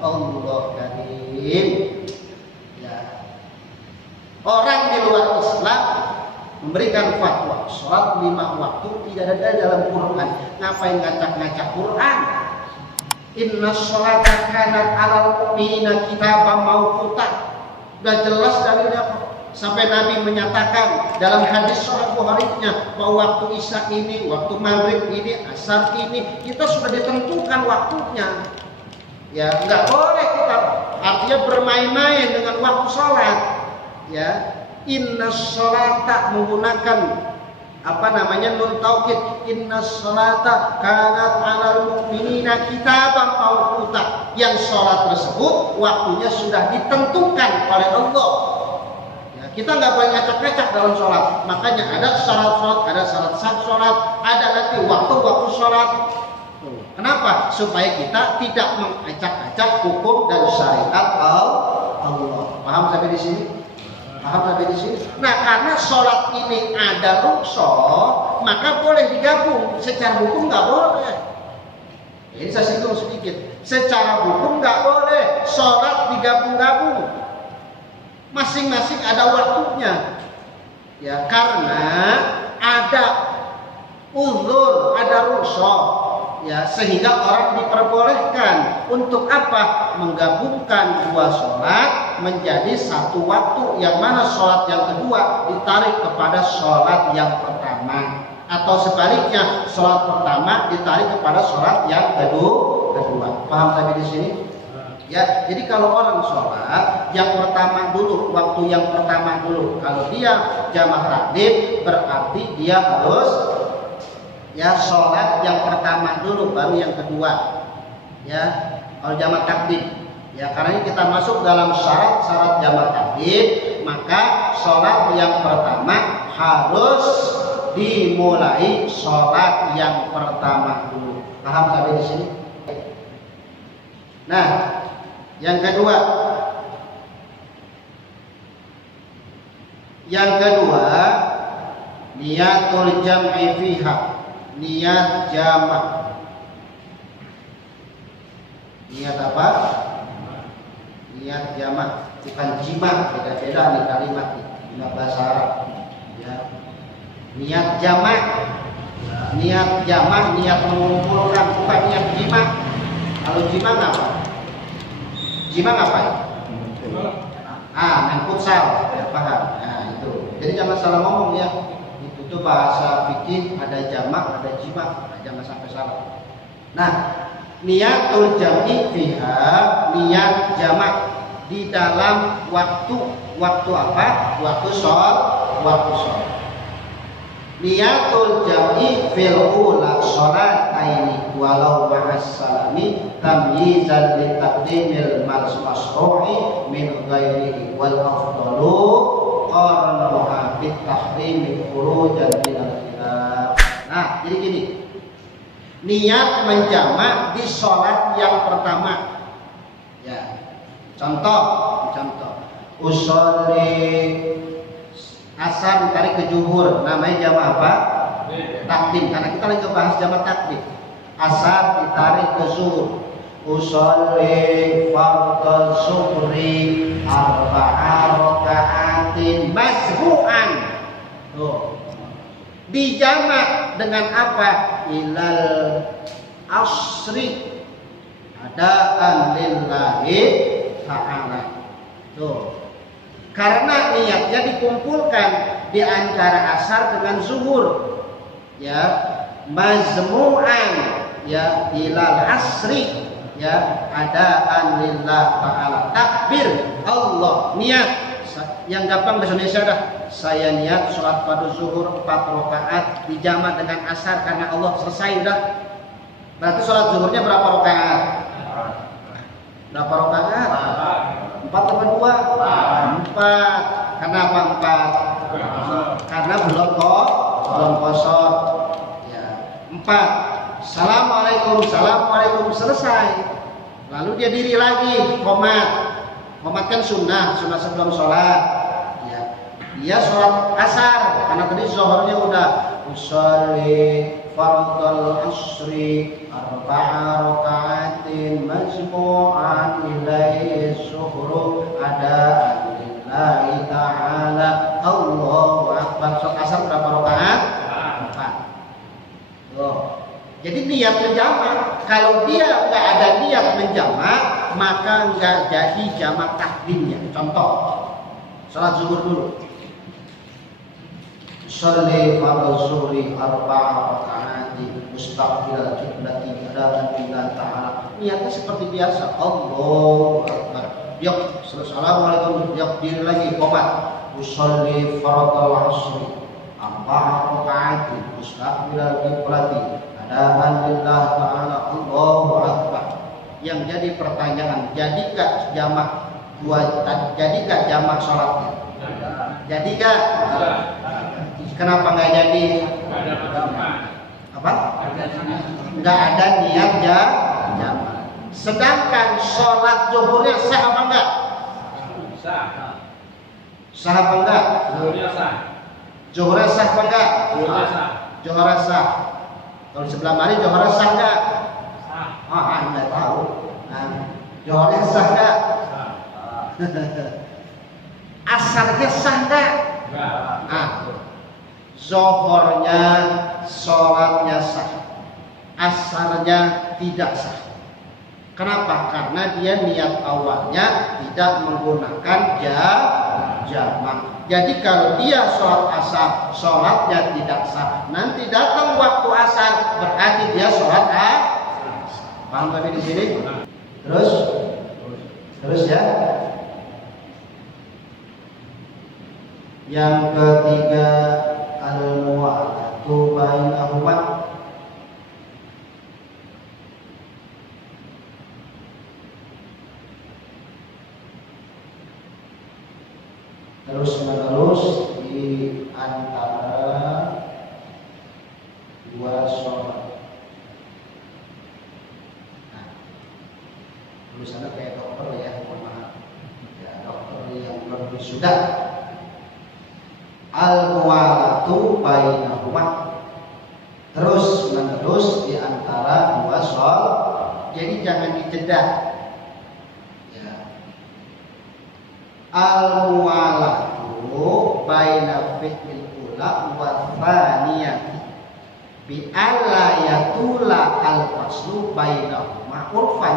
Allah karim. Ya. Orang di luar Islam memberikan fatwa sholat 5 waktu tidak ada dalam Quran. Ngapain ngacak-ngacak Quran? Inna sholata kanat alal mu'minina kitaban mawquta. Udah jelas dalilnya. Sampai Nabi menyatakan dalam hadis Sahih Bukhari-nya bahwa waktu Isya ini, waktu Maghrib ini, Asar ini kita sudah ditentukan waktunya. Ya, nggak boleh kita artinya bermain-main dengan waktu sholat. Ya, inna sholata menggunakan nun taukid, inna sholata kanat alal mu'minina kitaban mawquta. Yang sholat tersebut waktunya sudah ditentukan oleh Allah. Kita nggak boleh ngacak-ngacak dalam sholat. Makanya ada syarat sholat, ada syarat sah sholat, ada nanti waktu-waktu sholat. Kenapa? Supaya kita tidak mengacak-acak hukum dan syariat Allah. Paham sampai di sini? Paham sampai di sini? Nah, karena sholat ini ada rukhsah, maka boleh digabung. Secara hukum nggak boleh. Ini saya singgung sedikit. Secara hukum nggak boleh sholat digabung-gabung. Masing-masing ada waktunya, ya, karena ada uzur, ada rukhsah, ya, sehingga orang diperbolehkan untuk apa? Menggabungkan 2 sholat menjadi 1 waktu, yang mana sholat yang kedua ditarik kepada sholat yang pertama, atau sebaliknya sholat pertama ditarik kepada sholat yang kedua. Paham sampai di sini? Ya, jadi kalau orang sholat yang pertama dulu, waktu yang pertama dulu. Kalau dia jamaah takdim, berarti dia harus ya sholat yang pertama dulu, baru yang kedua. Ya, kalau jamaah takdim. Ya, karena ini kita masuk dalam syarat jamaah takdim, maka sholat yang pertama harus dimulai sholat yang pertama dulu. Paham sampai di sini? Nah, yang kedua, niatul jam'i fiha, niat jamak. Niat apa? Niat jamak, bukan jima, beda-beda nih kalimat di bahasa Arab. Ya. Niat jamak, niat mengumpulkan, bukan niat jima. Kalau jima apa? Jima ngapain? Main futsal, ya, paham? Nah, itu. Jadi jangan salah ngomong ya. Itu bahasa fikih, ada jamak, ada jima, jangan sampai salah. Nah, niatul jam'i fiha, niat jamak di dalam waktu apa? Waktu sholat. Niatul jam'i fil ula sholataini walau ma'as salami tamyizan li taqdimil masru'i min ghairihi wal afdalu qarnuha bit tahrimi khurujan minal khilaf. Nah, jadi gini. Niat menjamak di sholat yang pertama. Ya. Contoh. Usolli asar ditarik ke zuhur, namanya jamak apa? Takdim, karena kita lagi bahas jamak takdim. Asar ditarik ke zuhur. Usolli fardhu zuhri arba'a raka'atin masbu'an. Tuh. Dijamak dengan apa? Ilal asri adaan lillahi ta'ala. Tuh. Karena niatnya dikumpulkan di antara asar dengan zuhur, ya, mazmu'an, ya, ilal asri, ya, adaan lillah ta'ala, takbir Allah, niat. Yang gampang bahasa Indonesia dah, saya niat sholat pada zuhur 4 rakaat dijamak dengan asar karena Allah, selesai udah. Berarti sholat zuhurnya berapa rakaat? Berapa rakaat? 4 atau 2? 4. Kenapa 4? Karena belum kosor. Ya. 4. Assalamualaikum, selesai. Lalu dia diri lagi, qomat. Qomat kan sunnah sebelum sholat. Ya. Dia sholat asar karena tadi zuhurnya udah usolli fardhal asri arba'a raka'atin majmu'an ilaihi syuhru adaan lillahi ta'ala. Allahu akbar. Sholat asar berapa rakaat? 4. Tuh. Jadi niat menjamak. Kalau dia nggak ada niat menjamak, maka nggak jadi jamak takdimnya. Contoh, sholat zuhur dulu. Sholli fardhu zuhri arba'a raka'atin mustaqbilal qiblati adaan lillahi ta'ala. Niatnya seperti biasa. Allahu akbar. Yuk, assalamualaikum. Yuk, diri lagi. Qomat. Usolli fardhu asri arba'a raka'atin mustaqbilal qiblati adaan lillahi ta'ala. Allahu akbar. Yang jadi pertanyaan, jadikah jamak sholatnya? Jadikah? Kenapa nggak jadi? Apa? Nggak ada niat jamak. Sedangkan sholat zuhurnya sah apa enggak? Sah apa enggak? Zuhurnya sah apa enggak? Zuhurnya sah. Kalau sebelah mari zuhurnya sah enggak? Anda tahu. Zuhurnya sah enggak? Asarnya sah enggak? Zuhurnya sholatnya sah, asarnya tidak sah. Kenapa? Karena dia niat awalnya tidak menggunakan jamak. Jadi kalau dia sholat asar, sholatnya tidak sah. Nanti datang waktu asar, berarti dia sholat asar. Paham kami di sini? Terus ya. Yang ketiga, al-mu'alatu bainahuma. Terus menerus di antara dua sholat. Nah, tulisannya kayak dokter ya, mohon maaf. Ya, dokter yang belum wisuda. Al-mu'alatu bainahuma, terus menerus di antara dua sholat. Jadi jangan dijeda. Ya. Al-mu'alatu baina fi'il ula wa thaniyati bi alla yatula al-faslu bainahuma urfan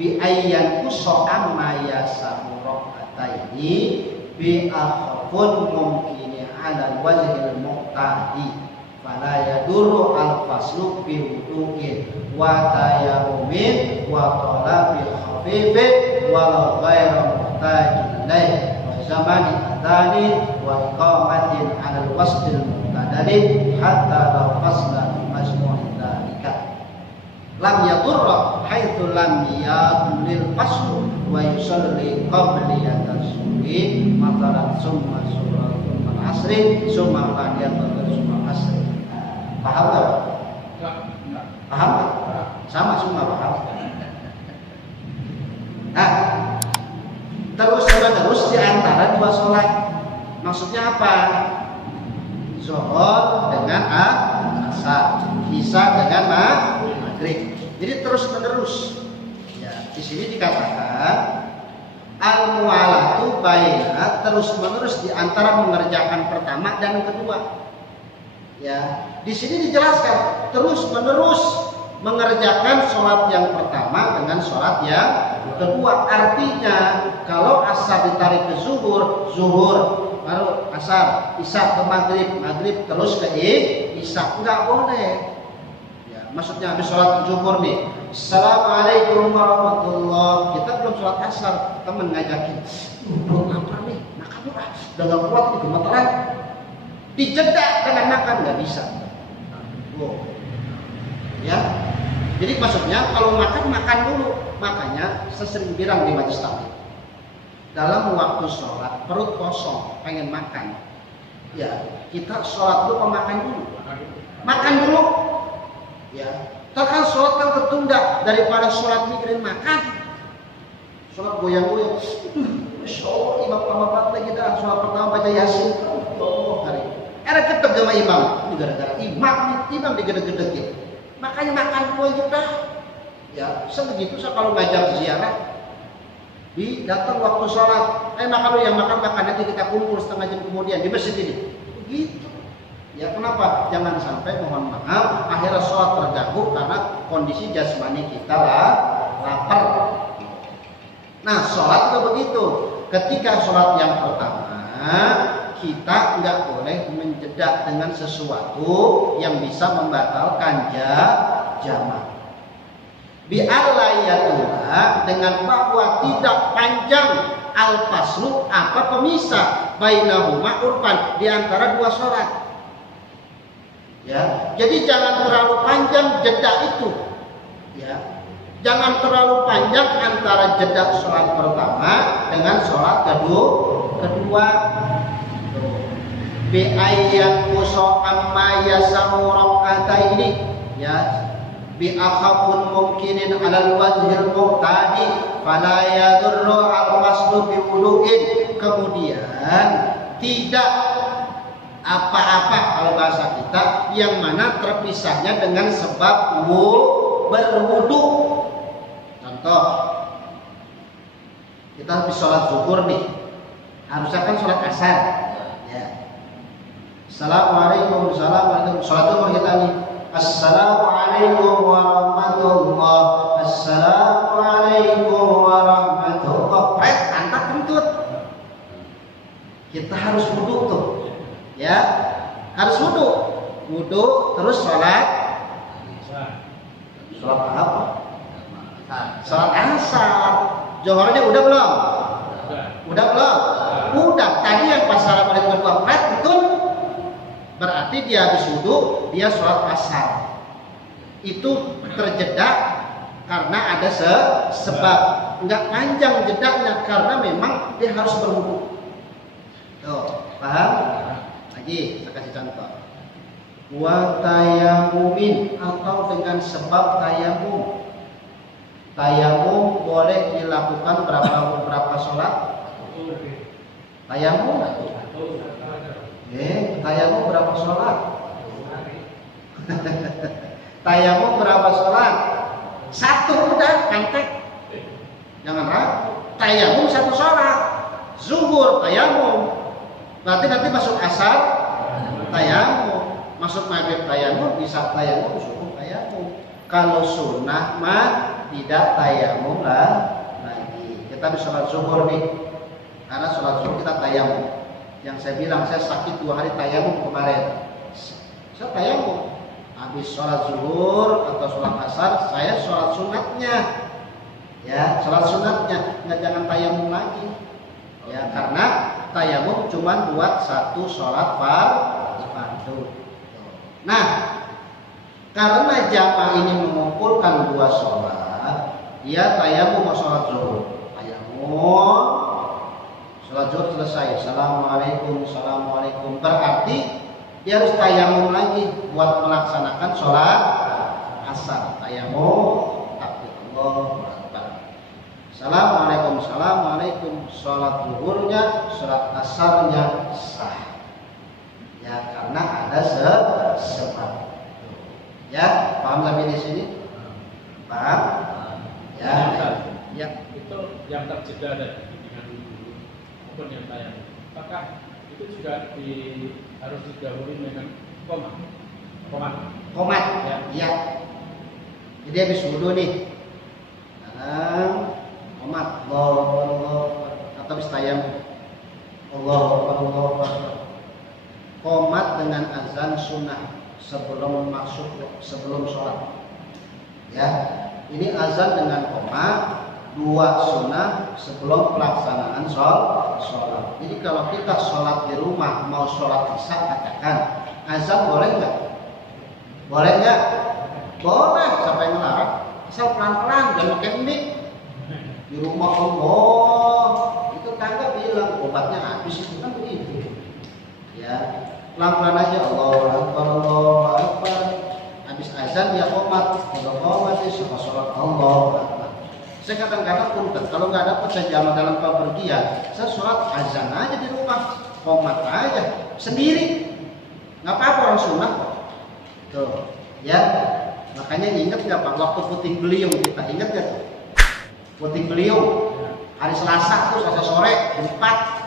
bi ayyan kuso amma yasamu rokataini bi akhafun mungkin ala wajhil muqtadi fala yadurru al-faslu bi wudu'in wa tayamumin wa talabi khafifin wa ghairu muhtajin laih wa zamani adani wa iqamatin ala al-wasdil muqtadari hatta law fasla bi majmu'in dhalika lam yadurra haitsu lam yadlil faslu wa yusalli qabla tasawwi matalan summa asri summa qadiyat summa asri. Paham tak? Paham tak? Sama semua paham. Nah, terus di antara dua sholat. Maksudnya apa? Zuhur dengan asar, isya dengan maghrib. Jadi terus menerus. Ya, di sini dikatakan al-mu'alatu baina, terus menerus di antara mengerjakan pertama dan kedua. Ya, di sini dijelaskan terus menerus mengerjakan sholat yang pertama dengan sholat yang kedua. Artinya kalau asar ditarik ke zuhur, baru asar, isya ke maghrib, maghrib terus ke isya, enggak boleh. Ya, maksudnya habis sholat zuhur nih, assalamualaikum warahmatullahi, kita belum sholat asar, temen ngajakin, belum lapar nih, makan yuk, udah gak kuat nih gemeteran, dijeda dengan makan, nggak bisa. Ya, jadi maksudnya kalau makan dulu. Makanya saya sering bilang di majelis taklim, dalam waktu sholat perut kosong pengen makan, ya kita sholat dulu, makan dulu, ya. Terkan sholat kan tertunda daripada sholat mikirin makan, sholat goyang-goyang. Masya Allah, imam lama lagi dah sholat pertama baca yasin. Allah hari. Era kita sama imam, ini gara-gara imam digede-gedekin. makanya makan dulu juga. Ya, sebegitu kalau ngajak ziarah, datang waktu sholat, makan dulu, yang makan nanti kita kumpul setengah jam kemudian di masjid ini. Begitu. Ya kenapa? Jangan sampai mohon maaf akhirnya sholat terganggu karena kondisi jasmani kita lapar. Nah, sholat itu begitu. Ketika sholat yang pertama, kita nggak boleh menjeda dengan sesuatu yang bisa membatalkan jamak. Bi'allayatullah, dengan bahwa tidak panjang al-faslu, apa pemisah bainahuma urfan, di antara dua sholat. Ya, jadi jangan terlalu panjang jeda itu. Ya, jangan terlalu panjang antara jeda sholat pertama dengan sholat kedua. Bi'ayyan muso amma yasamu rokata ini, ya, bi'akhafun mungkinin alal wajhil muqtadi fala yadurru al-maslu biwudu'in. Kemudian tidak apa-apa kalau bahasa kita yang mana terpisahnya dengan sebab berwudu. Contoh, kita habis sholat zuhur nih, harusnya kan sholat asar. Ya. Assalamualaikum, sholat zuhur kita nih. Assalamualaikum warahmatullah. Assalamualaikum warahmatullah. Angkat kentut. Kita harus wudu tuh. Ya, harus wudu. Wudu terus sholat apa? Sholat asar. Johornya udah belum? Udah belum? Udah. Tadi yang pas Assalamualaikum warahmatullah betul. Berarti dia habis wudu, dia sholat asar. Itu terjeda karena ada sebab. Enggak panjang jedanya karena memang dia harus berwudu. Tuh, paham? Lagi saya kasih contoh. Wa tayamumin, atau dengan sebab tayamum. Tayamum boleh dilakukan berapa sholat? Tayamum tayamum berapa sholat? Tayamum berapa sholat? Satu udah, kantek. Jangan ragu. Tayamum satu sholat. Zuhur tayamum. Berarti nanti masuk asar tayamum, masuk maghrib tayamum, isya tayamum, subuh tayamum. Kalau sunnah mah tidak tayamum lagi. Kita bisa sholat zuhur nih, karena sholat zuhur kita tayamum. Yang saya bilang saya sakit 2 hari tayamum kemarin. Saya tayamum. Habis sholat zuhur atau sholat asar, saya sholat sunatnya. Ya, sholat sunatnya, nggak jangan tayamum lagi. Ya, karena tayamum cuma buat satu sholat fardu. Nah, karena jamaah ini mengumpulkan 2 sholat, dia tayamum mau sholat zuhur. Tayamum, sholat zuhur selesai. Assalamualaikum, assalamualaikum. Berarti dia harus tayamum lagi buat melaksanakan sholat asar. Tayamum, takbir Allahu Akbar. Assalamualaikum, assalamualaikum. Sholat zuhurnya, sholat asarnya sah. Ya, karena ada sebab. Ya, paham sampai di sini? Paham? Ya. Ya. Itu yang terjeda dari dengan dulu maupun yang tayang. Apakah itu juga harus didahului dengan komat? Ya. Jadi habis wudu nih. Komat, Allah, atau habis tayamum, Allah. Komat dengan azan sunnah sebelum sholat. Ya, ini azan dengan komat, 2 sunnah sebelum pelaksanaan sholat. Jadi kalau kita sholat di rumah mau sholat isya, katakan azan boleh nggak? Boleh nggak? Boleh. Siapa yang melarang? Asal pelan-pelan, jangan pakai mic. Di rumah Allah itu tangga bilang obatnya habis, itu kan begitu. Ya, pelan-pelan aja. Allahu Akbar. Habis azan dia komat, kalau komat itu sama sholat Allahu Akbar. Saya kadang-kadang punten kalau nggak dapat saya jalan dalam kepergian, saya sholat azan aja di rumah, komat aja sendiri, nggak apa-apa, orang sunnah kok. Tuh, ya. Makanya ingat nggak Pak, waktu puting beliung kita ingat nggak tuh? Puting beliung hari Selasa tuh, Selasa sore jam 4.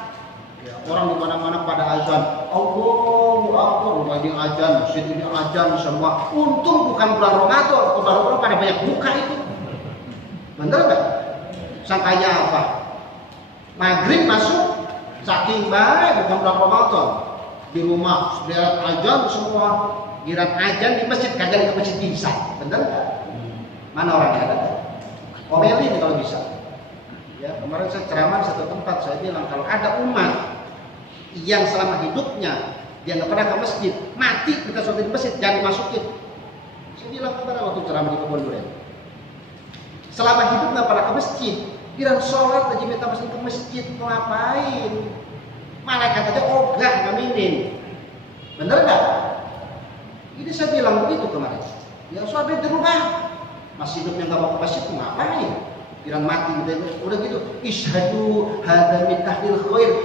Ya, orang di mana-mana pada azan. Allahu Akbar, lagi azan, masjid ini azan semua. Untung bukan bulan Ramadan, orang pada banyak buka itu. Bener nggak? Sangkanya apa? Maghrib masuk, saking baik bukan bulan Ramadan. Di rumah sudah azan semua. Giran azan di masjid, kagak ke masjid bisa. Bener nggak? Mana orangnya ada? Komeli nih kalau bisa. Ya, kemarin saya ceramah di satu tempat, saya bilang kalau ada umat yang selama hidupnya dia nggak pernah ke masjid, mati kita sholat di masjid, jangan dimasukin. Saya bilang kepada waktu ceramah di Kebun Durian, selama hidup nggak pernah ke masjid, bilang sholat aja minta masjid ke masjid, mau ngapain? Malaikat aja ogah ngaminin, bener nggak? Ini saya bilang begitu kemarin. Ya sholat di rumah, masih hidupnya nggak mau ke masjid, mau ngapain? Bilang mati gitu, udah gitu. Ishadu hadza min ahlil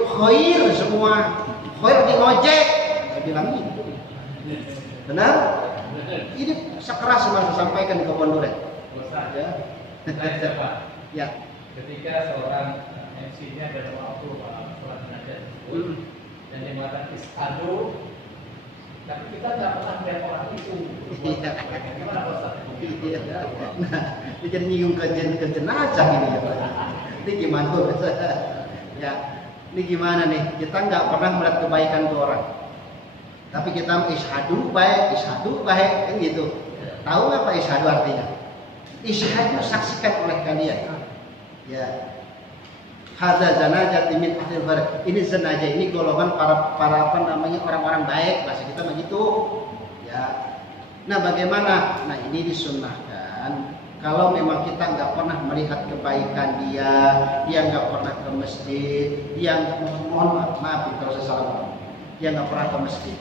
khair semua. Khair di ngojek. Saya bilang gitu. Benar? Ini sekeras yang saya sampaikan ke Kebun Durian. Ya. Ya. Ketika seorang MC-nya ada waktu sholat jenazah dan dia mengatakan ishadu, tapi kita nggak pernah melihat orang itu. Gimana Ustaz? Nah, ini jadi nyinggung ke jenazah ini ya Pak. Ini gimana tuh? Ya, ini gimana nih? Kita nggak pernah melihat kebaikan tuh orang, tapi kita ishadu baik, kan gitu. Tahu nggak Pak ishadu artinya? Ishadu saksikan oleh kalian. Ya. Hadza zanajat min ahlil khair. Ini zanajah ini golongan para apa namanya orang-orang baik, bahasa kita begitu. Ya. Nah, bagaimana? Nah, ini disunnahkan kalau memang kita nggak pernah melihat kebaikan dia nggak pernah ke masjid, dia mohon maaf kalau saya salah ngomong, dia nggak pernah ke masjid,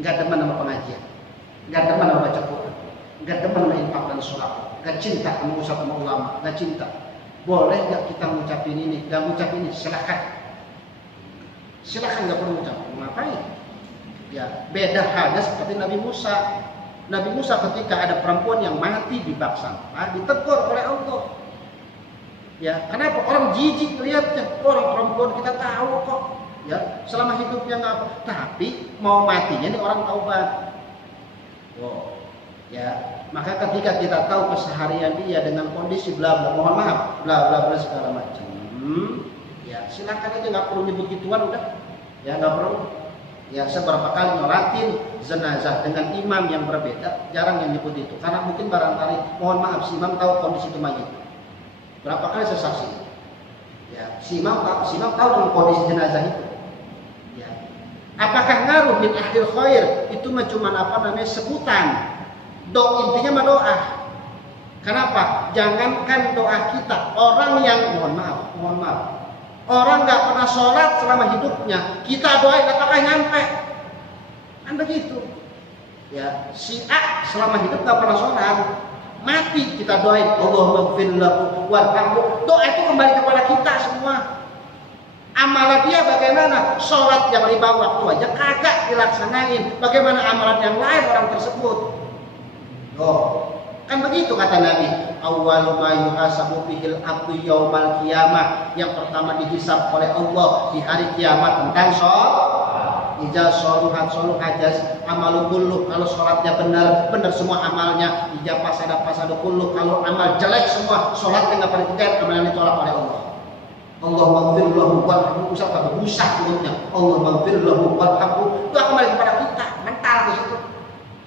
nggak demen sama pengajian, nggak demen sama baca Quran, nggak demen sama infak dan sholat, nggak cinta sama ustaz sama ulama, nggak cinta. Boleh nggak kita ngucapin ini? Nggak ngucapin ini, silakan, nggak perlu ngucap. Ngapain? Ya, beda halnya seperti Nabi Musa. Nabi Musa ketika ada perempuan yang mati di bak sampah, ditegur oleh Allah. Ya, kenapa? Orang jijik melihatnya. Orang perempuan kita tahu kok. Ya, selama hidupnya nggak apa. Tapi mau matinya ini orang taubat. Oh, ya. Maka ketika kita tahu keseharian dia dengan kondisi bla bla, mohon maaf, bla bla bla segala macam. Ya, silakan aja, nggak perlu nyebut gituan udah. Ya, nggak perlu. Ya, saya berapa kali nyolatin jenazah dengan imam yang berbeda, jarang yang nyebut itu. Karena mungkin barangkali, mohon maaf, si imam tahu kondisi itu mayit. Berapa kali saya saksi. Ya, si imam tahu dengan kondisi jenazah itu. Ya. Apakah ngaruh min ahlil khair? Itu cuma apa namanya sebutan. Intinya mah doa. Kenapa? Jangankan doa kita, orang yang mohon maaf. Orang nggak pernah sholat selama hidupnya, kita doain apakah nyampe? Kan begitu. Ya, si A selama hidup nggak pernah sholat, mati kita doain Allahumma ighfir lahu warhamhu. Doa itu kembali kepada kita semua. Amalan dia bagaimana? Sholat yang 5 waktu aja kagak dilaksanain. Bagaimana amalan yang lain orang tersebut? Kan begitu kata Nabi, awwalu ma yuhasabu bihil abdu yaumal qiyamah, yang pertama dihisab oleh Allah di hari kiamat tentang sholat. Ija sholuhat jas amalu kullu, kalau sholatnya benar semua amalnya. Ija pasadu kullu, kalau amal jelek semua, sholatnya nggak pernah dikerjain, amal yang ditolak oleh Allah. Allah maghfir lahu warhamhu, usah busak mulutnya. Allah maghfir lahu warhamhu, itu kembali kepada kita, mental di situ.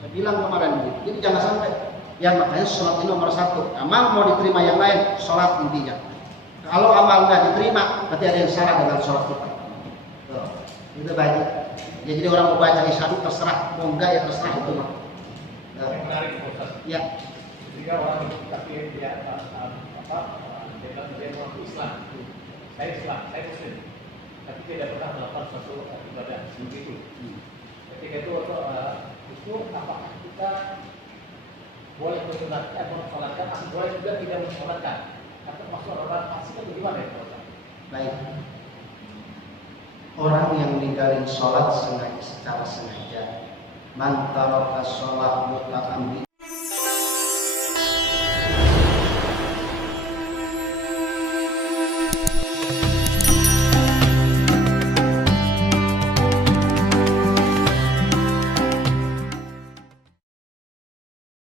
Saya bilang kemarin begitu. Jadi jangan sampai. Ya, makanya sholat ini nomor 1. Amal mau diterima yang lain, sholat intinya. Kalau amal nggak diterima, berarti ada yang salah dengan sholat kita. Itu banyak. Ya, jadi orang mau baca isyadu terserah, mau enggak ya terserah itu mah. Yang menarik Ustaz. Ya. Ketika orang tapi dia dia mengaku Islam, saya Muslim, tapi tidak pernah melakukan suatu ibadah seperti itu. Ketika itu apakah kita boleh mensolatkan, atau boleh juga tidak mensolatkan? Atau maksud orang fasik itu gimana ya Ustaz? Baik. Orang yang meninggalin sholat secara sengaja Man taraka sholat muta'ammidan